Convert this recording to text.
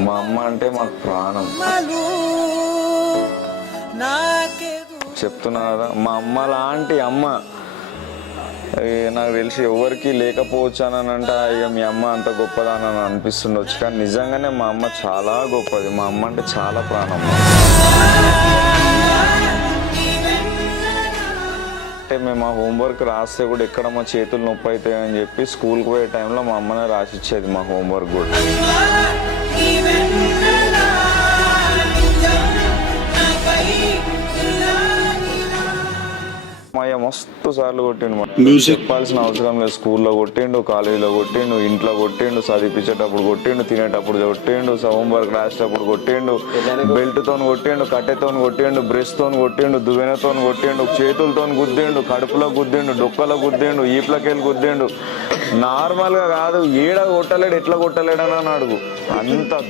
మా అమ్మ అంటే మాకు ప్రాణం. చెప్తున్నా కదా, మా అమ్మ లాంటి అమ్మ నాకు తెలిసి ఎవరికి లేకపోవచ్చు అని అంటే ఇక మీ అమ్మ అంత గొప్పదని అనిపిస్తుండొచ్చు, కానీ నిజంగానే మా అమ్మ చాలా గొప్పది. మా అమ్మ అంటే చాలా ప్రాణం. అంటే మేము ఆ హోంవర్క్ రాస్తే కూడా ఎక్కడ మా చేతులు నొప్పి అవుతాయని చెప్పి స్కూల్కి పోయే టైంలో మా అమ్మనే రాసిచ్చేది మా హోంవర్క్ కూడా. అయ్యా మస్తు సార్లు కొట్టిండు. చెప్పాల్సిన అవసరం లేదు. స్కూల్లో కొట్టిండు, కాలేజీలో కొట్టిండు, ఇంట్లో కొట్టిండు, చదివించేటప్పుడు కొట్టిండు, తినేటప్పుడు కొట్టిండు, హోంవర్క్ రాసేటప్పుడు కొట్టిండు, బెల్ట్తో కొట్టిండు, కట్టెతో కొట్టిండు, బ్రష్తో కొట్టిండు, దువ్వెనతో కొట్టిండు, చేతులతో గుద్దిండు, కడుపులో గుద్దిండు, డొక్కలో గుద్దిండు, ఈప్లకెళ్ళి గుద్దిండు. నార్మల్గా కాదు, ఏడ కొట్టలేడు, ఎట్లా కొట్టలేడు అని అడుగు. అంత